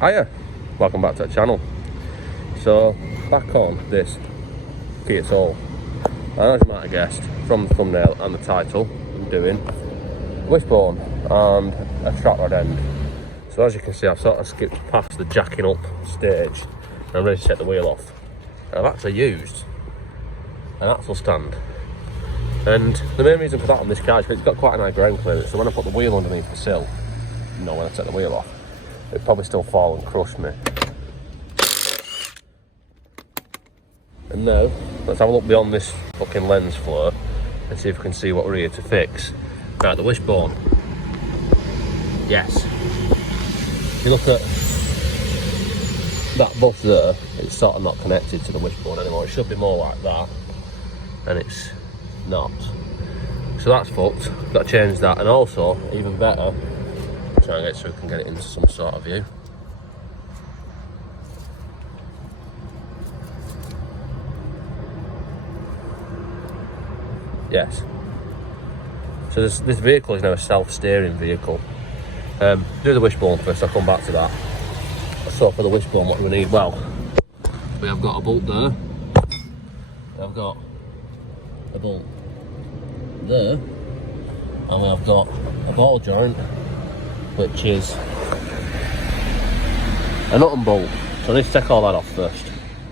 Hiya, welcome back to the channel. So, back on this Kia Soul. And as you might have guessed from the thumbnail and the title, I'm doing Wishbone and a track rod end. So as you can see, I've sort of skipped past the jacking up stage and I'm ready to take the wheel off. And I've actually used an axle stand. And the main reason for that on this car is because it's got quite a nice ground clearance, so when I put the wheel underneath the sill, you know, when I take the wheel off, it'd probably still fall and crush me. And now, let's have a look beyond this fucking lens flare and see if we can see what we're here to fix. Right, the wishbone. Yes. If you look at that bush there, it's sort of not connected to the wishbone anymore. It should be more like that, and it's not. So that's fucked. Got to change that, and also, even better, try and get so we can get it into some sort of view. Yes. So this vehicle is now a self-steering vehicle. Do the wishbone first, I'll come back to that. So for the wishbone, what do we need? Well, we have got a bolt there. I've got a bolt there. And we have got a ball joint, which is a nut and bolt. So I need to take all that off first.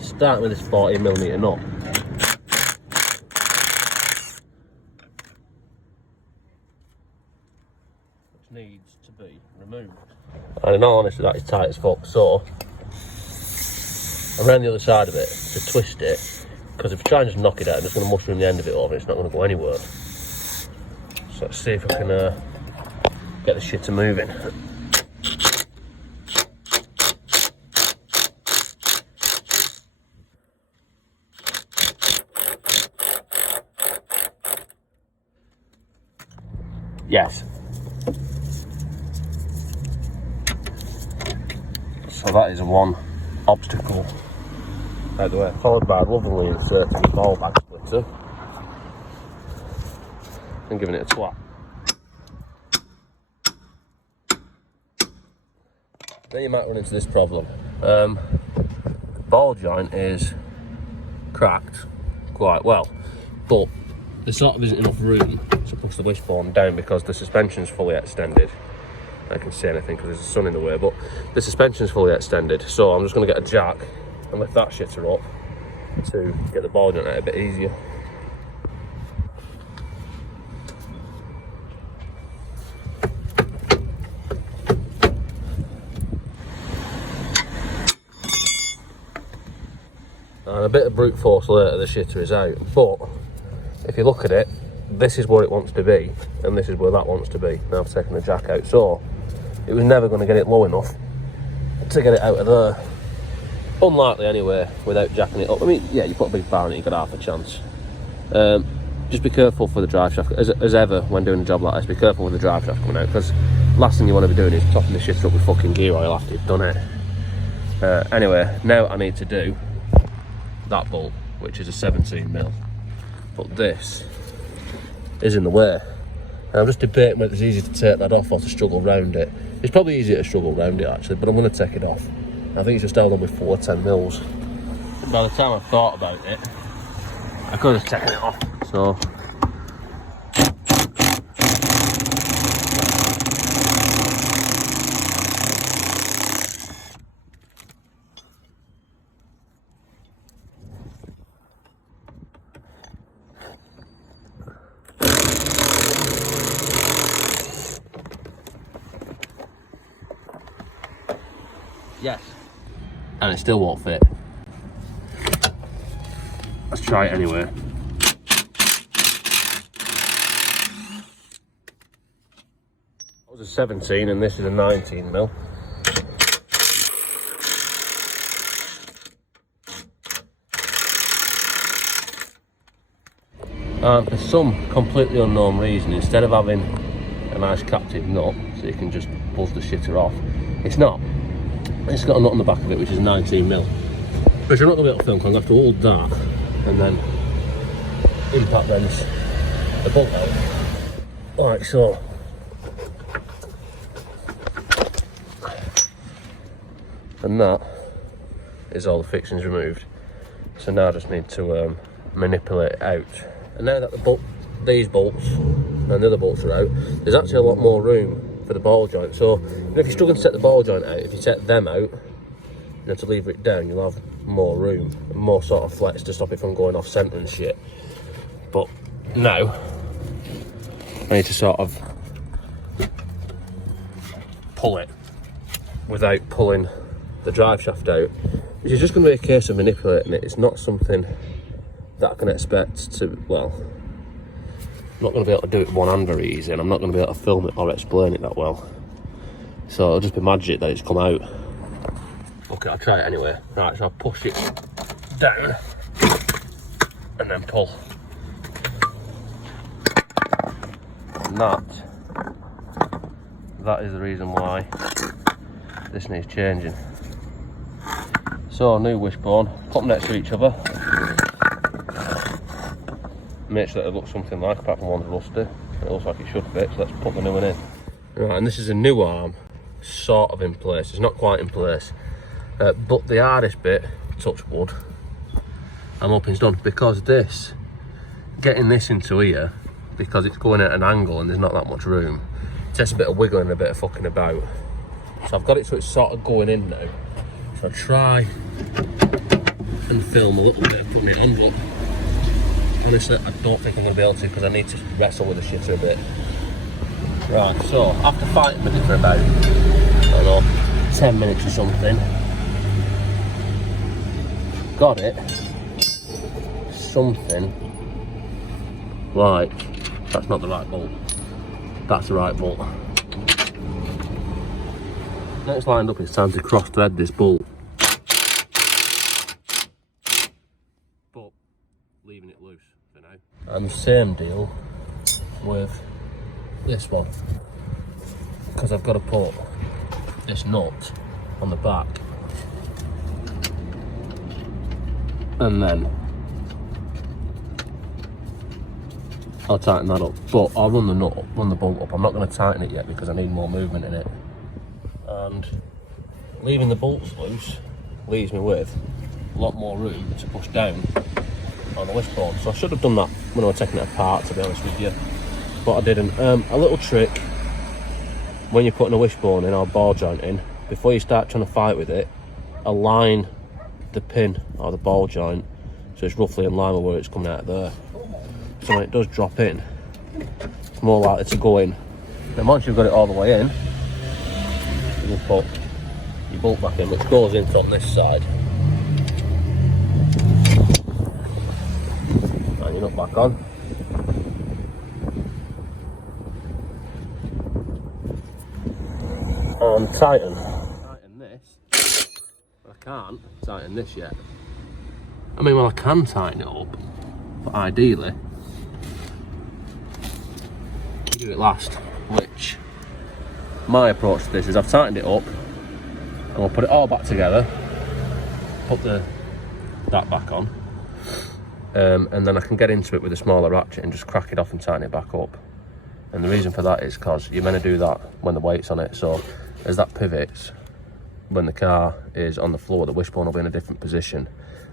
Starting with this 40mm nut. Which needs to be removed. And in all honesty, that is tight as fuck. So around the other side of it to twist it, because if you try and just knock it out, I'm just going to mushroom the end of it over, it's not going to go anywhere. So let's see if I can get the shitter moving. Yes. So that is one obstacle out of the way, followed by a lovely inserted ball bag splitter and giving it a twat. Then you might run into this problem. The ball joint is cracked quite well, but there sort of isn't enough room to push the wishbone down because the suspension's fully extended. I can see anything because there's a sun in the way, but the suspension's fully extended, so I'm just going to get a jack and lift that shitter up to get the ball joint out a bit easier. And a bit of brute force later, the shitter is out, but if you look at it, this is where it wants to be, and this is where that wants to be. Now I've taken the jack out, so it was never going to get it low enough to get it out of there. Unlikely anyway, without jacking it up. I mean, yeah, you put a big bar in it, you got half a chance. Just be careful for the drive shaft, as ever when doing a job like this, be careful with the drive shaft coming out, because last thing you want to be doing is topping the shit up with fucking gear oil after you've done it. Anyway, now I need to do that bolt, which is a 17mm. But this is in the way. And I'm just debating whether it's easy to take that off or to struggle round it. It's probably easier to struggle round it actually, but I'm going to take it off. I think it's just held on with 410mm. By the time I thought about it, I could have taken it off. So yes, and it still won't fit. Let's try it anyway. That was a 17 and this is a 19mm. And for some completely unknown reason, instead of having a nice captive nut so you can just buzz the shitter off, it's not. It's got a nut on the back of it which is 19mm. Which I'm not going to be able to film because I'm going to have to hold that and then impact wrench the bolt out. Like so. And that is all the fixings removed. So now I just need to manipulate it out. And now that these bolts and the other bolts are out, there's actually a lot more room for the ball joint. So if you're struggling to set the ball joint out, if you set them out, and to lever it down, you'll have more room and more sort of flex to stop it from going off centre and shit. But now I need to sort of pull it without pulling the drive shaft out, which is just going to be a case of manipulating it. It's not something that I can expect to, well, I'm not going to be able to do it with one hand very easy, and I'm not going to be able to film it or explain it that well. So it'll just be magic that it's come out. Okay, I'll try it anyway. Right, so I'll push it down and then pull. And that is the reason why this needs changing. So, new wishbone, put them next to each other. Make sure that it looks something like, apart from one's rusty. It looks like it should fit, so let's put the new one in. Right, and this is a new arm, sort of in place. It's not quite in place. But the hardest bit, touch wood, I'm hoping it's done, because getting this into here, because it's going at an angle and there's not that much room, it takes a bit of wiggling and a bit of fucking about. So I've got it so it's sort of going in now. So I'll try and film a little bit of putting it on, but honestly I don't think I'm going to be able to, because I need to wrestle with the shitter a bit. Right, so after fighting with it for about, I don't know, 10 minutes or something, got it something like, that's not the right bolt, that's the right bolt. Now it's lined up, it's time to cross thread this bolt, but leaving it loose for now. And the same deal with this one, because I've got to put this nut on the back, and then I'll tighten that up. But I'll run the nut up, run the bolt up. I'm not going to tighten it yet because I need more movement in it. And leaving the bolts loose leaves me with a lot more room to push down on the wishbone. So I should have done that when I was taking it apart, to be honest with you, but I didn't. A little trick when you're putting a wishbone in or ball joint in, before you start trying to fight with it, align the pin or the ball joint so it's roughly in line with where it's coming out of there. So when it does drop in, it's more likely to go in. Then once you've got it all the way in, you can put your bolt back in, which goes in from this side. And your nut back on. And tighten this. I can't tighten this yet. I mean, well, I can tighten it up, but ideally you do it last, which my approach to this is I've tightened it up and we'll put it all back together, put that back on, and then I can get into it with a smaller ratchet and just crack it off and tighten it back up. And the reason for that is because you're meant to do that when the weight's on it, so as that pivots, when the car is on the floor, the wishbone will be in a different position,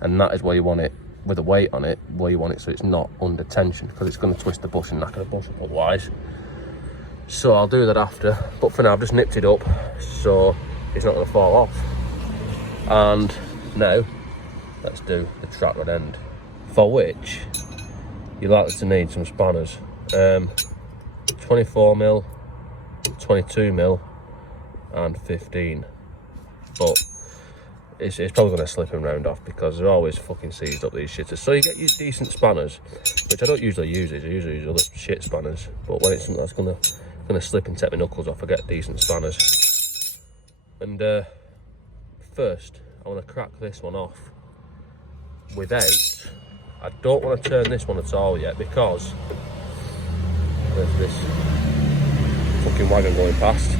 and that is where you want it, with the weight on it, where you want it so it's not under tension, because it's going to twist the bush and knacker the bush up otherwise. So I'll do that after, but for now I've just nipped it up so it's not going to fall off. And now let's do the track rod end, for which you're likely to need some spanners. 24mm, 22mm and 15, but it's probably going to slip and round off because they're always fucking seized up, these shitters. So you get these decent spanners, which I don't usually use these, I usually use other shit spanners, but when it's something that's going to slip and take my knuckles off, I get decent spanners. And first I want to crack this one off without, I don't want to turn this one at all yet, because there's this fucking wagon going past.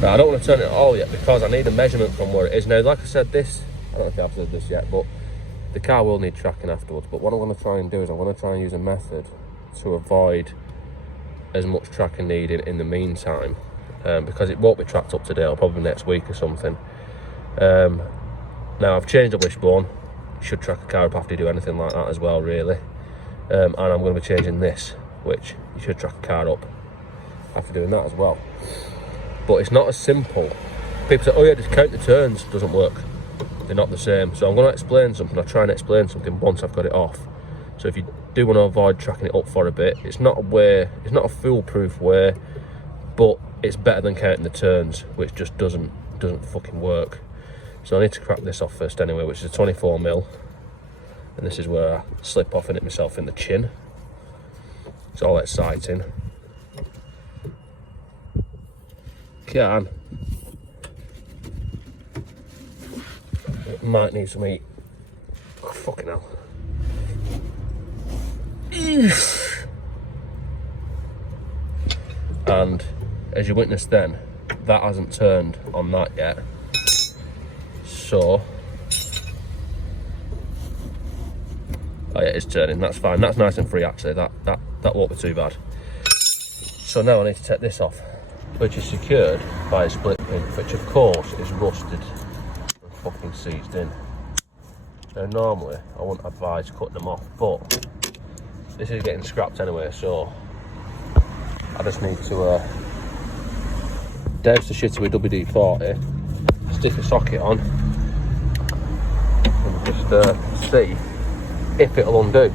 But I don't want to turn it at all yet because I need a measurement from where it is. Now, like I said, this, I don't know if I've said this yet, but the car will need tracking afterwards. But what I'm going to try and do is I'm going to try and use a method to avoid as much tracking needed in the meantime, because it won't be tracked up today, or probably next week or something. Now I've changed the wishbone. You should track a car up after you do anything like that as well, really. And I'm going to be changing this, which you should track a car up after doing that as well. But it's not as simple. People say, oh yeah, just count the turns. Doesn't work. They're not the same. So I'm going to explain something. I'll try and explain something once I've got it off. So if you do want to avoid tracking it up for a bit, it's not a foolproof way, but it's better than counting the turns, which just doesn't fucking work. So I need to crack this off first anyway, which is a 24mm. And this is where I slip off and hit myself in the chin. It's all exciting. Can. It might need some heat. Oh, fucking hell. And as you witnessed then, that hasn't turned on that yet. So, oh yeah, it's turning. That's fine. That's nice and free actually. That won't be too bad. So now I need to take this off, which is secured by a split pin, which of course is rusted and fucking seized in. Now normally I wouldn't advise cutting them off, but this is getting scrapped anyway, so I just need to douse the shitty with WD-40, stick a socket on, and just see if it'll undo.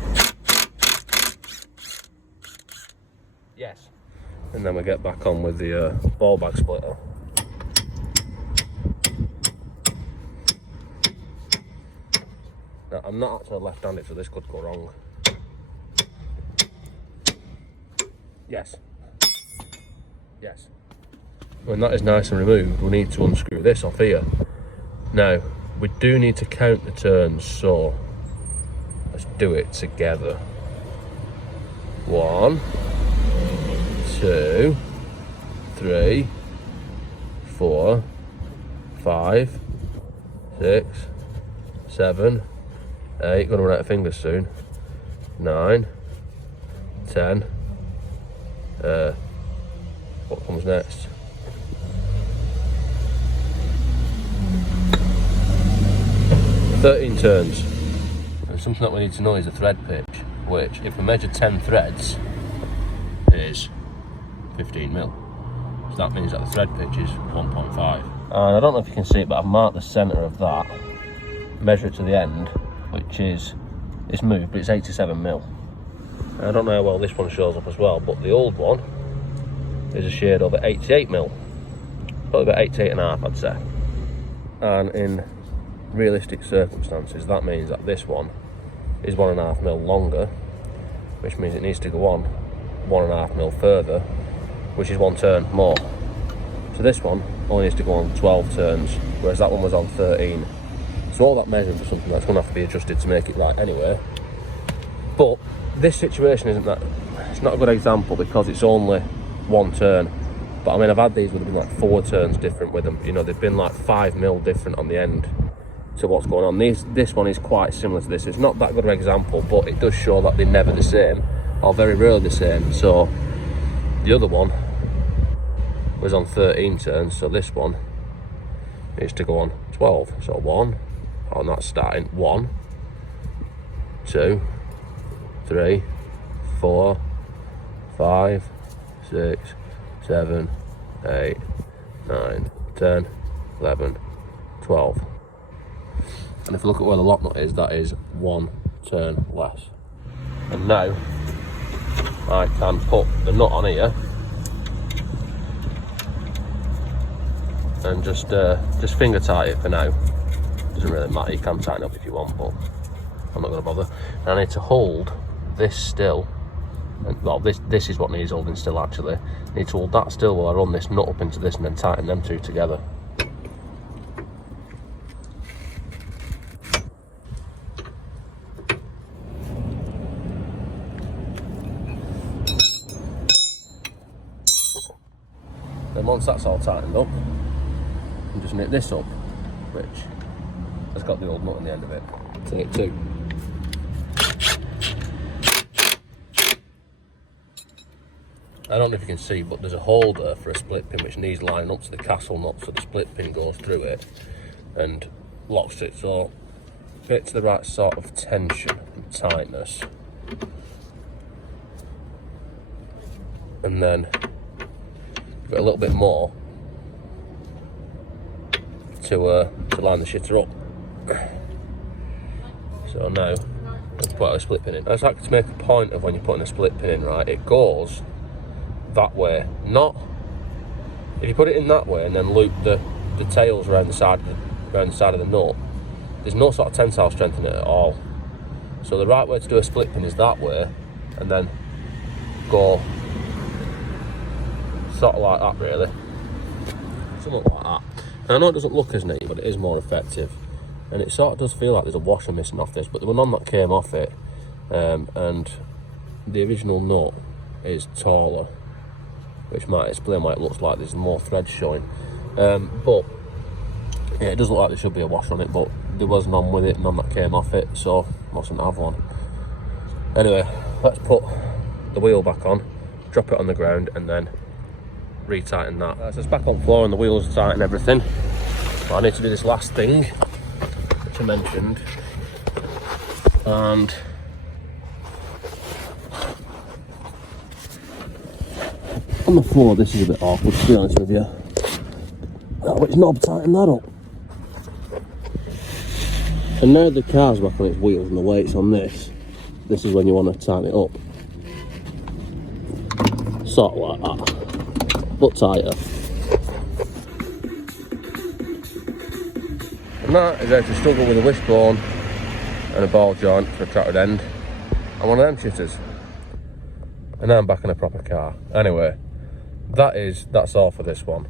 Yes. And then we get back on with the ball bag splitter. Now, I'm not actually left-handed, so this could go wrong. Yes. Yes. When that is nice and removed, we need to unscrew this off here. Now, we do need to count the turns, so let's do it together. 1, 2, 3, 4, 5, 6, 7, 8, gonna run out of fingers soon. 9, 10. What comes next? 13 turns. And something that we need to know is the thread pitch, which, if we measure 10 threads, is 15mm. So that means that the thread pitch is 1.5. And I don't know if you can see it, but I've marked the centre of that. Measure it to the end, which is, it's moved, but it's 87mm. I don't know how well this one shows up as well, but the old one is a shade over 88mm. Probably about 88.5, I'd say. And in realistic circumstances, that means that this one is 1.5mm longer, which means it needs to go on 1.5mm further, which is 1 turn more. So this one only needs to go on 12 turns, whereas that one was on 13. So all that measuring for something that's going to have to be adjusted to make it right anyway. But this situation isn't that, it's not a good example because it's only 1 turn. But I mean, I've had these with been like 4 turns different with them. You know, they've been like 5mm different on the end to what's going on. This one is quite similar to this. It's not that good of an example, but it does show that they're never the same, or very rarely the same. So the other one was on 13 turns, so this one needs to go on 12. So 1, and that's starting 1, 2, 3, 4, 5, 6, 7, 8, 9, 10, 11, 12. And if you look at where the lock nut is, that is 1 turn less. And now I can put the nut on here and just finger tight it for now. Doesn't really matter, you can tighten up if you want, but I'm not going to bother. And I need to hold this still. And, well, this is what needs holding still actually. I need to hold that still while I run this nut up into this and then tighten them two together. Then once that's all tightened up, you just knit this up, which has got the old nut on the end of it. Take it too. I don't know if you can see, but there's a holder for a split pin which needs lining up to the castle nut so the split pin goes through it. and locks it, so fit to the right sort of tension and tightness. And then give it a little bit more to line the shitter up. So now let's put a split pin in. I just like to make a point of when you're putting a split pin in, right? It goes that way, not if you put it in that way and then loop the tails around the side of the nut. There's no sort of tensile strength in it at all. So the right way to do a split pin is that way, and then go sort of like that, really. Something like that. And I know it doesn't look as neat, but it is more effective. And it sort of does feel like there's a washer missing off this, but there was none that came off it. And the original nut is taller, which might explain why it looks like there's more threads showing. But yeah, it does look like there should be a washer on it, but there was none with it, none that came off it, so mustn't have one. Anyway, let's put the wheel back on, drop it on the ground, and then retighten that. So it's back on floor and the wheels are tight and everything. But I need to do this last thing, which I mentioned. And on the floor, this is a bit awkward, to be honest with you. Oh, it's knob tighten that up. And now the car's back on its wheels and the weight's on this. This is when you want to tighten it up. Sort of like that, but tighter. And that is how to struggle with a wishbone and a ball joint for a tractor end and one of them shitters. And now I'm back in a proper car. Anyway, that's all for this one.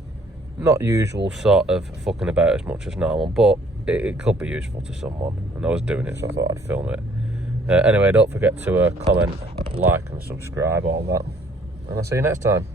Not usual sort of fucking about as much as normal, but it could be useful to someone, and I was doing it, so I thought I'd film it. Anyway, don't forget to comment, like and subscribe, all that, and I'll see you next time.